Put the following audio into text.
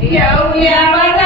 Yo, yeah,